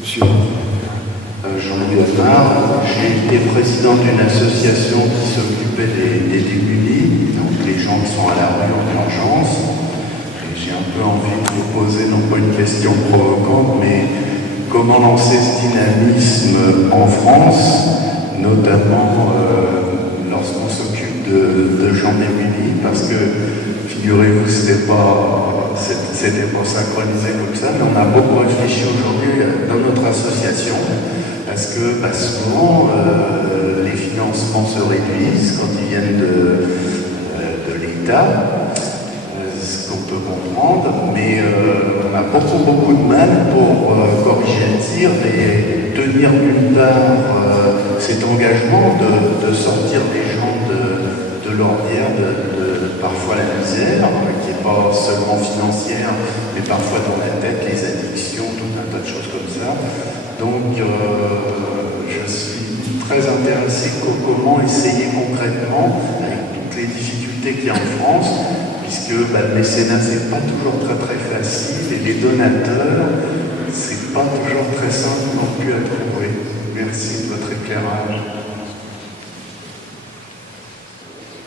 Monsieur Jean-Louis Amard, j'ai été président d'une association qui s'occupait des démunis, donc les gens qui sont à la rue en urgence. Et j'ai un peu envie de vous poser, non pas une question provocante, mais comment lancer ce dynamisme en France, notamment lorsqu'on s'occupe de gens démunis, parce que, figurez-vous, c'était pas synchronisé comme ça, mais on a beaucoup réfléchi aujourd'hui dans notre association, parce que souvent les financements se réduisent quand ils viennent de l'État, ce qu'on peut comprendre, mais on a beaucoup de mal pour corriger le tir et tenir d'une part cet engagement de sortir des gens de l'ornière, parfois la misère, qui n'est pas seulement financière, mais parfois dans la tête, les addictions, tout un tas de choses comme ça. Donc je suis très intéressé comment essayer concrètement, avec toutes les difficultés qu'il y a en France, puisque le mécénat c'est pas toujours très facile, et les donateurs, c'est pas toujours très simple non plus à trouver. Merci de votre éclairage.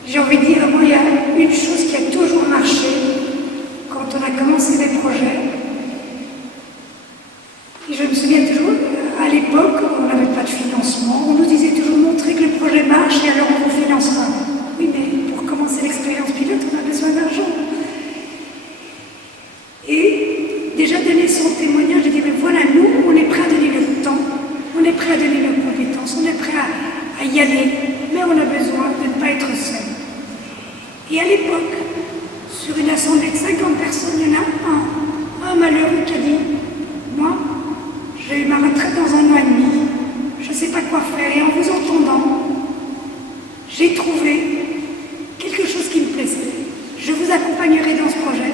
J'ai envie de dire, moi, il y a une chose qui a toujours marché quand on a commencé des projets. Et je me souviens toujours, à l'époque, on n'avait pas de financement. On nous disait toujours montrer que le projet marche et alors on vous financera. Oui, mais pour commencer l'expérience pilote, on a besoin d'argent. Et déjà donner son témoignage, je dis, mais voilà, nous, on est prêt à donner le temps, on est prêt à donner nos compétences, on est prêt à y aller, mais on a besoin de ne pas être seul. Et à l'époque, sur une assemblée de 50 personnes, il y en a un malheureux qui a dit « Moi, j'ai eu ma retraite dans 1 an et demi, je ne sais pas quoi faire, et en vous entendant, j'ai trouvé quelque chose qui me plaisait. Je vous accompagnerai dans ce projet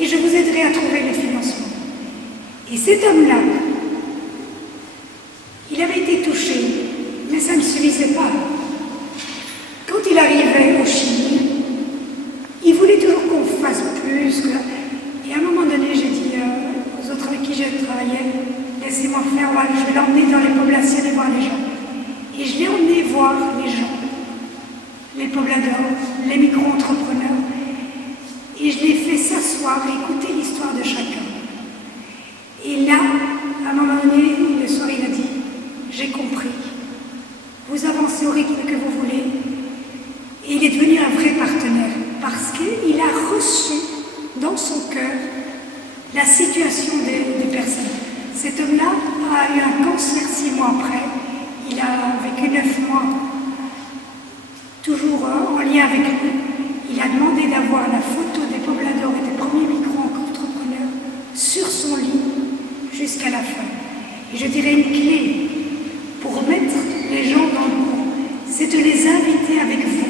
et je vous aiderai à trouver le financement. » Et cet homme-là, il avait été touché, mais ça ne suffisait pas. Quand il arrivait au Chili, il voulait toujours qu'on fasse plus. Et à un moment donné, j'ai dit aux autres avec qui j'ai travaillé, laissez-moi faire, je vais l'emmener dans les poblations et voir les gens. Et je l'ai emmené voir les gens, les pobladors, les micro-entrepreneurs. Et je l'ai fait s'asseoir et écouter l'histoire de chacun. Et là, à un moment donné, le soir, il a dit, j'ai compris. Vous avancez au rythme que vous voulez. Et il est devenu un vrai partenaire. Parce qu'il a reçu dans son cœur la situation des personnes. Cet homme-là a eu un cancer 6 mois après. Il a vécu 9 mois, toujours en lien avec lui. Il a demandé d'avoir la photo des pobladors et des premiers micro-entrepreneurs sur son lit jusqu'à la fin. Et je dirais une clé pour mettre les gens dans le coup, c'est de les inviter avec vous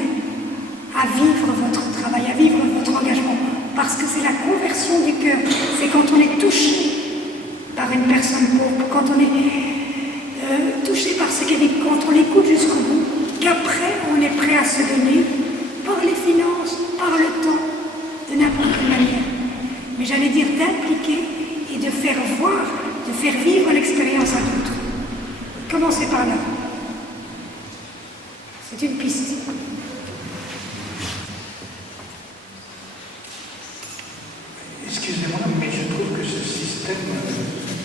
à vivre votre travail, à vivre votre engagement, parce que c'est la conversion du cœur, c'est quand on est touché par une personne pauvre, quand on est touché par ce qu'elle dit, quand on l'écoute jusqu'au bout, qu'après on est prêt à se donner par les finances, par le temps, de n'importe quelle manière. Mais j'allais dire d'impliquer et de faire voir, de faire vivre l'expérience à d'autres. Commencez par là. C'est une piste. Excusez-moi, mais je trouve que ce système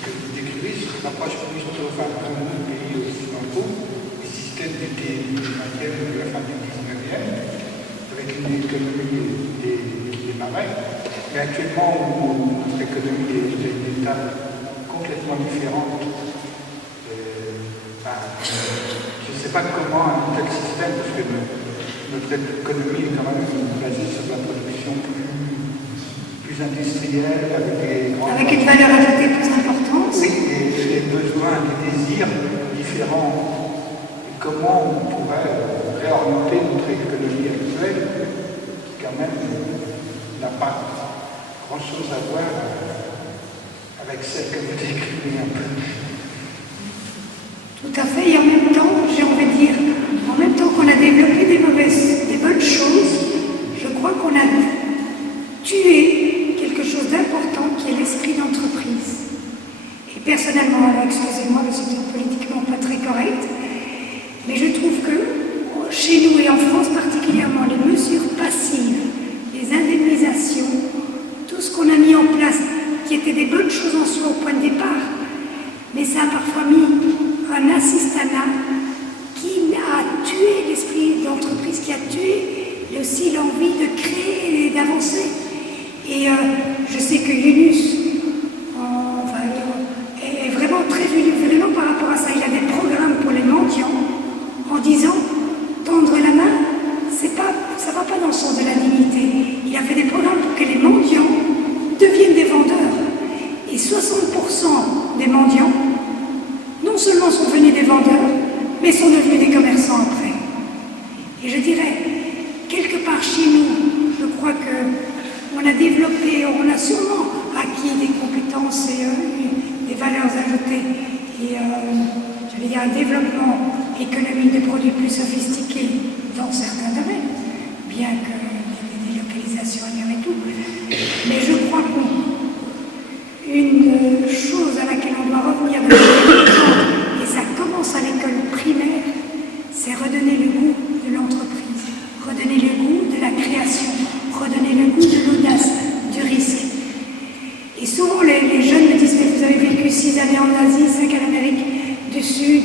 que vous décrivez se rapproche plus dans nos pays occidentaux, le système du 19e et de la fin du 19e, avec une économie des marais. Mais actuellement, où notre économie est à une étape complètement différente, je ne sais pas comment un tel système, parce que notre économie est quand même basée sur la production plus industrielle, avec une valeur ajoutée plus importante. Oui, et des besoins, des désirs différents. Et comment on pourrait réorienter notre économie actuelle, qui quand même n'a pas grand-chose à voir avec celle que vous décrivez un peu. Tout à fait, et en même temps, j'ai envie de dire, en même temps qu'on a développé des bonnes choses, je crois qu'on a tué quelque chose d'important qui est l'esprit d'entreprise. Et personnellement, personnellement, alors excusez-moi, mais c'est politiquement pas très correct, mais je trouve que chez nous et en France particulièrement, les mesures passives, les indemnisations, tout ce qu'on a mis en place, qui étaient des bonnes choses en soi au point de départ, mais ça a parfois mis un assistanat qui a tué l'esprit d'entreprise, qui a tué aussi l'envie de créer et d'avancer. Et je sais que Yunus est vraiment très virulent par rapport à ça. Il a des programmes pour les mendiants en disant tendre la main, ça ne va pas dans le sens de la dignité. Il a fait des programmes pour que les mendiants deviennent des vendeurs. Et 60% des mendiants, non seulement sont devenus des vendeurs, mais sont devenus des commerçants après. Et je dirais, quelque part chez nous, je crois qu'on a développé, on a sûrement acquis des compétences et des valeurs ajoutées et je vais dire un développement économique de produits plus sophistiqués dans certains domaines, bien qu'il y ait des délocalisations ailleurs et tout. Mais je crois qu'une chose à laquelle on doit revenir de l'école, et ça commence à l'école primaire, c'est redonner le goût de l'entreprise, redonner le goût de la création, redonner le goût de l'audace, du risque. Et souvent les jeunes me disent, mais vous avez vécu 6 années en Asie, 5 en Amérique du Sud,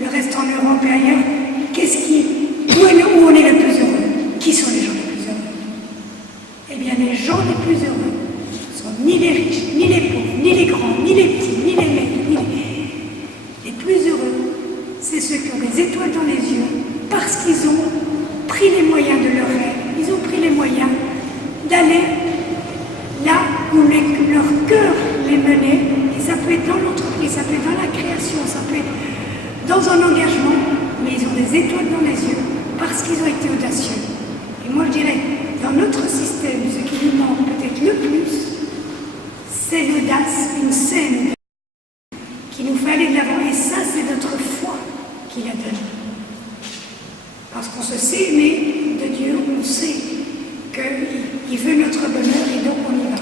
le reste en Europe et ailleurs, où on est le plus heureux? Qui sont les gens les plus heureux? Eh bien les gens les plus heureux sont ni les riches, ni les pauvres, ni les grands, ni les petits, ni les maigres, les plus heureux, c'est ceux qui ont des étoiles dans les yeux, parce qu'ils ont pris les moyens de leur rêve, ils ont pris les moyens d'aller là où leur cœur les menait, et ça peut être dans l'entreprise, ça peut être dans la création, ça peut être dans un engagement, mais ils ont des étoiles dans les yeux parce qu'ils ont été audacieux. Et moi je dirais, dans notre système, ce qui nous manque peut-être le plus, c'est l'audace, une scène qui nous fait aller de l'avant, et ça c'est notre foi qui la donne. Parce qu'on se sait aimer de Dieu, on sait qu'il veut notre bonheur et donc on y va.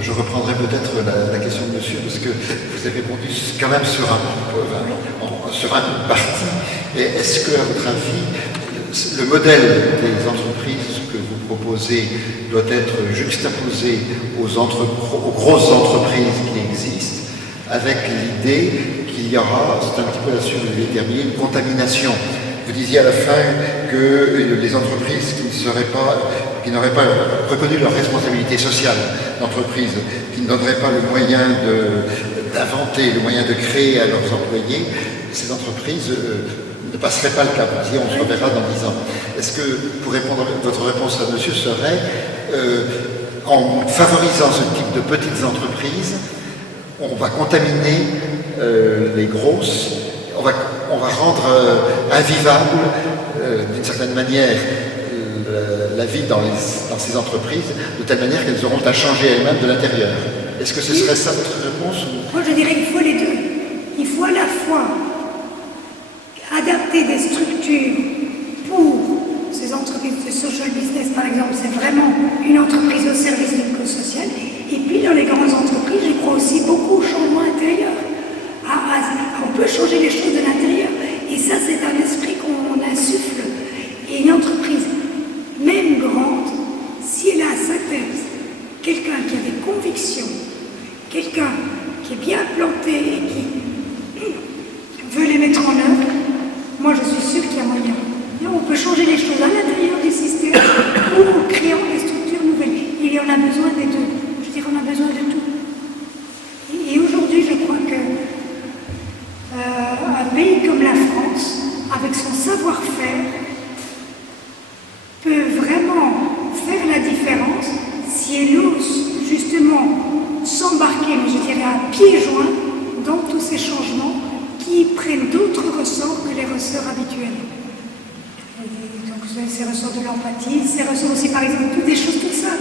Je reprendrai peut-être la question de monsieur, parce que vous avez répondu quand même sur un parti. Et est-ce que, à votre avis, le modèle des entreprises que vous proposez doit être juxtaposé aux grosses entreprises qui existent, avec l'idée qu'il y aura, c'est un petit peu là-dessus que vous avez terminé, une contamination? Vous disiez à la fin que les entreprises qui n'auraient pas reconnu leur responsabilité sociale d'entreprise, qui ne donneraient pas le moyen d'inventer, le moyen de créer à leurs employés, ces entreprises ne passeraient pas le cap. Vous disiez, on se reverra dans 10 ans. Est-ce que, pour répondre, votre réponse à monsieur serait, en favorisant ce type de petites entreprises, on va contaminer les grosses, on va rendre invivable, d'une certaine manière, la vie dans ces entreprises, de telle manière qu'elles auront à changer elles-mêmes de l'intérieur. Est-ce que ce serait ça votre réponse Moi je dirais qu'il faut les deux. Il faut à la fois adapter des structures pour ces entreprises de social business, par exemple, c'est vraiment une entreprise au service d'une cause sociale. Et puis dans les grandes entreprises, je crois aussi beaucoup au changement intérieur. On peut changer les choses de l'intérieur. Et ça, c'est un esprit qu'on insuffle. Et une entreprise, même grande, si elle a à sa tête quelqu'un qui a des convictions, quelqu'un qui est bien planté et qui veut les mettre en œuvre, moi je suis sûre qu'il y a moyen. Et on peut changer les choses à l'intérieur du système ou en créant des structures nouvelles. Il y en a besoin des deux. Je veux dire, on a besoin de tout. Et aujourd'hui, je crois que un pays comme la France, avec son savoir-faire, peut vraiment faire la différence si elle ose justement s'embarquer, mais je dirais à pieds joints, dans tous ces changements qui prennent d'autres ressorts que les ressorts habituels. Et donc ces ressorts de l'empathie, ces ressorts aussi par exemple toutes des choses tout ça.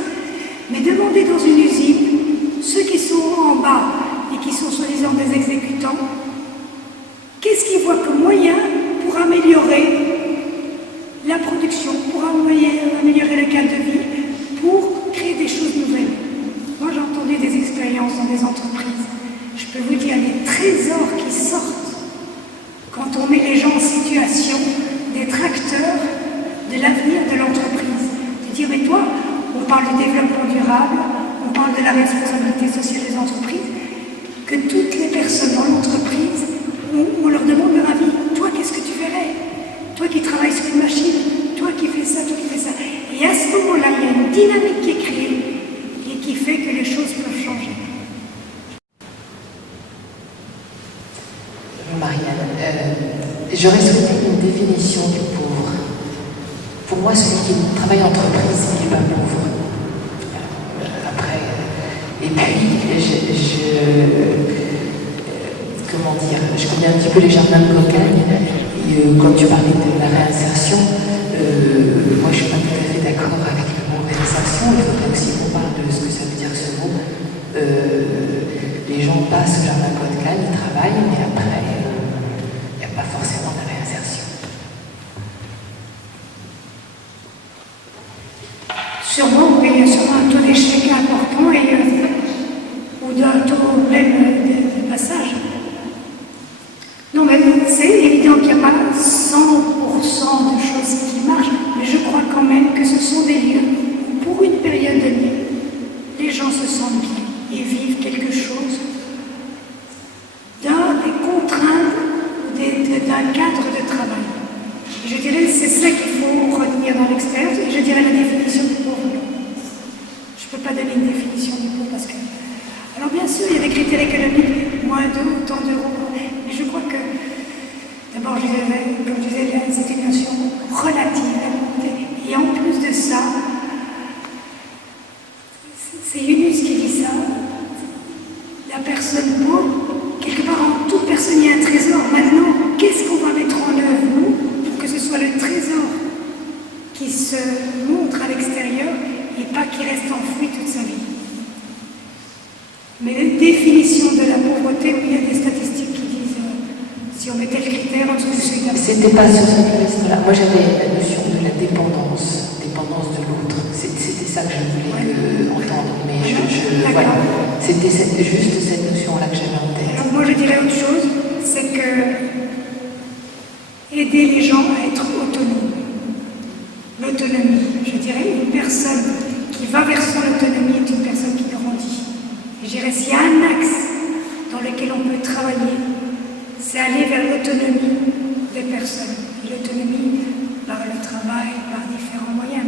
Mais demandez dans une usine, ceux qui sont en bas et qui sont soi-disant des exécutants, qu'est-ce qu'ils voient comme moyen pour améliorer la production, pour améliorer le cadre de vie, pour créer des choses nouvelles? Moi, j'ai entendu des expériences dans des entreprises. je vous dis, les trésors qui sortent quand on met les gens en situation d'être acteurs de l'avenir de l'entreprise. De dire, mais toi, on parle du développement durable, on parle de la responsabilité sociale des entreprises, que toutes les personnes dans l'entreprise, on leur demande leur avis. Toi, qu'est-ce que tu ferais? Toi qui travailles sur une machine, toi qui fais ça, toi qui fais ça. Et à ce moment-là, il y a une dynamique qui est créée et qui fait que les choses peuvent changer. Marianne, j'aurais souhaité une définition du pauvre. Pour moi, celui qui travaille en entreprise, il n'est pas pauvre. Après, et puis, comment dire, je connais un petit peu les jardins de Cocagne, et quand tu parlais de la réinsertion, moi je ne suis pas tout à fait d'accord avec le mot réinsertion. Il faudrait aussi qu'on parle de ce que ça veut dire ce mot. Les gens passent au jardin de Cocagne, ils travaillent, mais après, il n'y a pas forcément de réinsertion. Sûrement, oui, il y a sûrement un taux d'échec important ou d'un taux même de passage. Non, mais c'est évident qu'il n'y a pas 100% de choses qui marchent, mais je crois quand même que ce sont des lieux où, pour une période donnée, les gens se sentent bien et vivent quelque chose des contraintes d'un cadre de travail. Et je dirais, c'est ça qu'il faut retenir dans l'extérieur, et je dirais la définition du pauvre. Je ne peux pas donner une définition du pauvre parce que... Alors bien sûr, il y a des critères économiques, moins tant d'euros, mais je crois que, d'abord, comme je disais, c'est une notion relative. Et en plus de ça, c'est Yunus qui dit ça, la personne pauvre, quelque part en toute personne, il y a un trésor. Maintenant, qu'est-ce qu'on va mettre en œuvre, nous, pour que ce soit le trésor qui se montre à l'extérieur et pas qui reste enfoui toute sa vie? Mais la définition de la pauvreté, où il y a des statistiques qui disent si on mettait le critère en dessous du seuil d'âge. C'était pas ce registre-là. Moi j'avais la notion de la dépendance de l'autre. C'était ça que je voulais entendre. Mais voilà. C'était juste cette notion-là que j'avais en tête. Alors moi je dirais autre chose, c'est que aider les gens à être autonomes. L'autonomie, je dirais, une personne qui va vers son autonomie est une personne qui grandit. Je dirais, s'il y a un axe dans lequel on peut travailler, c'est aller vers l'autonomie des personnes. Et l'autonomie par le travail, par différents moyens,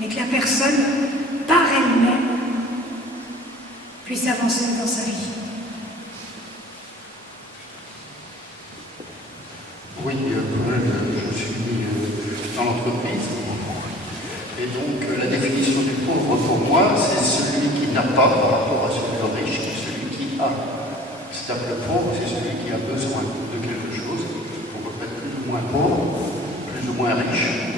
mais que la personne, par elle-même, puisse avancer dans sa vie. Oui, je suis dans l'entreprise. Et donc, la définition du pauvre, pour moi, c'est celui qui n'a pas par rapport à celui de riche, qui est celui qui a. C'est-à-dire le pauvre, c'est celui qui a besoin de quelque chose, pour être plus ou moins pauvre, plus ou moins riche,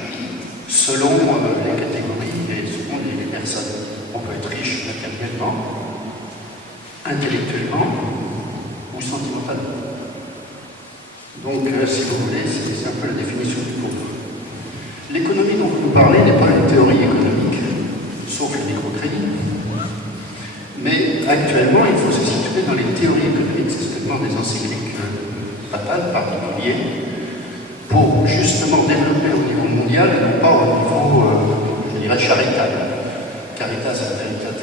selon les catégories et selon les personnes. On peut être riche matériellement, intellectuellement ou sentimentalement. Donc, si vous voulez, c'est un peu la définition du pauvre. L'économie dont vous nous parlez n'est pas une théorie économique, sauf le microcrédit. Mais actuellement, il faut se situer dans les théories économiques, c'est ce que demandent les encycliques papales en particulier, pour justement développer au niveau mondial et non pas au niveau, je dirais, charitable. Caritas Caritate.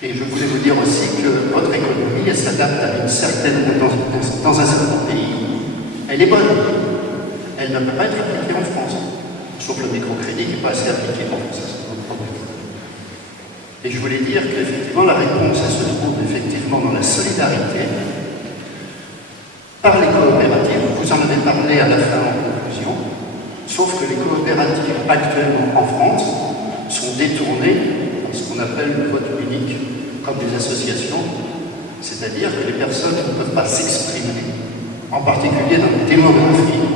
Et je voulais vous dire aussi que votre économie, elle s'adapte à une certaine, dans un certain pays. Elle est bonne. Elle ne peut pas être appliquée en France, sauf le microcrédit qui n'est pas assez appliqué en France, c'est un autre problème. Et je voulais dire qu'effectivement, la réponse, elle se trouve effectivement dans la solidarité par les coopératives. Vous en avez parlé à la fin en conclusion, sauf que les coopératives actuellement en France sont détournées par ce qu'on appelle le vote unique, comme des associations, c'est-à-dire que les personnes ne peuvent pas s'exprimer, en particulier dans la démographie.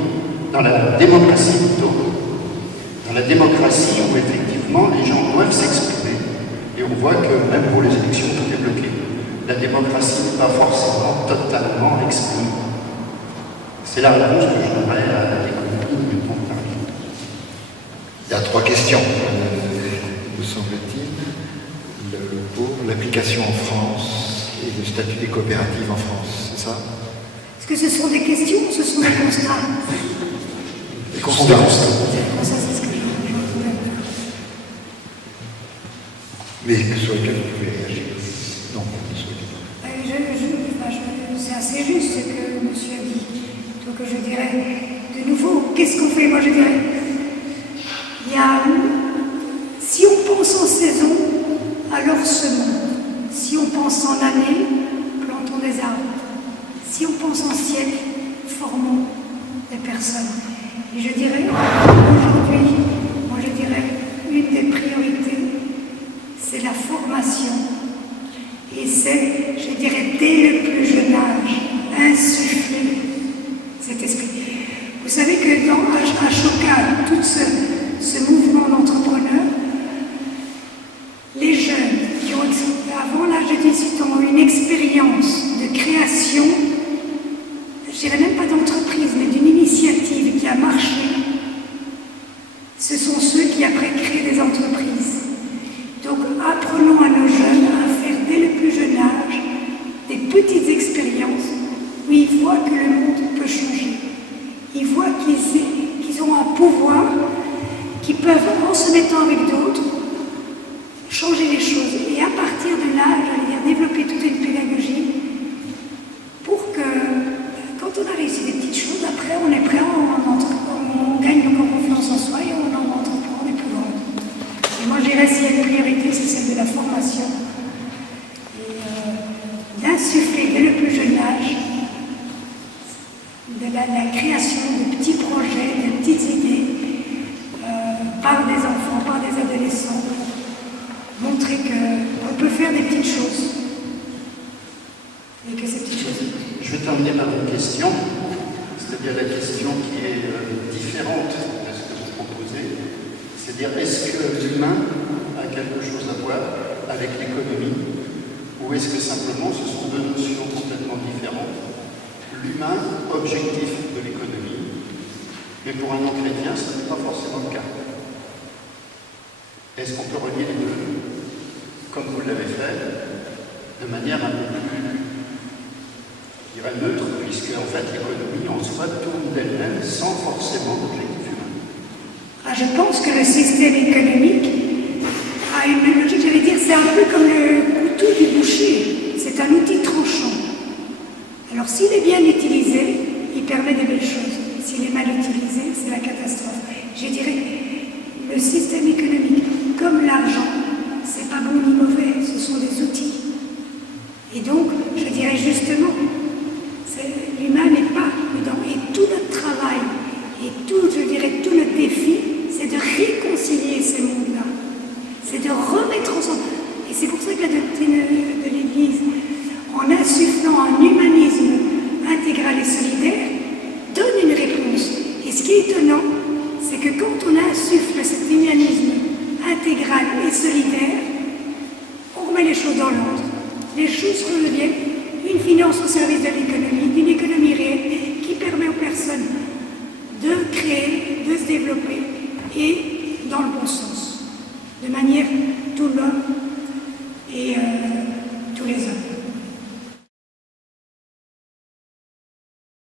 Dans la démocratie plutôt, dans la démocratie où effectivement les gens doivent s'exprimer, et on voit que même pour les élections tout est bloqué. La démocratie n'est pas forcément totalement exprimée. C'est la réponse que je donnerais à l'économie dont on parle. Il y a 3 questions, me semble-t-il. pour l'application en France et le statut des coopératives en France, c'est ça? Est-ce que ce sont des questions ou ce sont des constats? Des constats. Ça, c'est ce que j'entendais. Mais sur lesquels vous pouvez réagir? Non, sur lesquels. C'est assez juste ce que monsieur a dit. Donc je dirais, de nouveau, qu'est-ce qu'on fait? Moi je dirais, si on pense en saison, alors semons. Si on pense en année, plantons des arbres. Si on pense en siècle, formons des personnes. Et je dirais, aujourd'hui, moi je dirais, une des priorités, c'est la formation. Et c'est, je dirais, dès le plus jeune âge, insuffler cet esprit. Vous savez que à Choca, tout ce mouvement d'entrepreneurs, les jeunes qui ont, avant l'âge de 18 ans, ont une expérience de création, je dirais même pas d'entreprise, mais d'une initiative qui a marché, ce sont ceux qui après créent des entreprises. Donc apprenons à nos jeunes à faire dès le plus jeune âge des petites expériences où ils voient que le monde peut changer. Ils voient qu'ils ont un pouvoir, qu'ils peuvent, en se mettant avec d'autres, changer les choses. Et à partir de là, j'allais dire, développer toute une pédagogie pour que, quand on a réussi des petites choses, après on est prêt, on gagne encore confiance en soi et on en entreprend des plus grandes. Et moi je dirais, s'il y a une priorité, c'est celle de la formation. Et d'insuffler dès le plus jeune âge de la création de petits projets, de petites idées par des enfants, par des adolescents, montrer qu'on peut faire des petites choses et que ces petites choses... Je vais terminer par une question, c'est-à-dire la question qui est différente de ce que vous proposez, c'est-à-dire est-ce que l'humain a quelque chose à voir avec l'économie ou est-ce que simplement ce sont deux notions complètement différentes? L'humain, objectif de l'économie, mais pour un non-chrétien, ce n'est pas forcément le cas. Est-ce qu'on peut relier les deux, comme vous l'avez fait, de manière un peu plus, je dirais, neutre, puisque en fait l'économie en soi tourne d'elle-même sans forcément d'objectif humain? Je pense que le système économique a une logique, j'allais dire, c'est un peu comme le couteau du boucher, c'est un outil tranchant. Alors s'il est bien utilisé, il permet des belles choses. S'il est mal utilisé, c'est la catastrophe. Je dirais, le système économique, comme l'argent, c'est pas bon ni mauvais, ce sont des outils. Et donc, je dirais justement, l'humain n'est pas dedans. Et tout notre travail, et tout, je dirais, tout notre défi, c'est de réconcilier ces mondes-là. C'est de remettre ensemble. Et c'est pour ça que la doctrine de l'Église, en insufflant un humanisme intégral et solidaire, donne une réponse. Et ce qui est étonnant, c'est que quand on insuffle cet humanisme intégral et solidaire, on remet les choses dans l'ordre. Les choses redeviennent une finance au service de l'économie, d'une économie réelle qui permet aux personnes de créer, de se développer et dans le bon sens. De manière, tout l'homme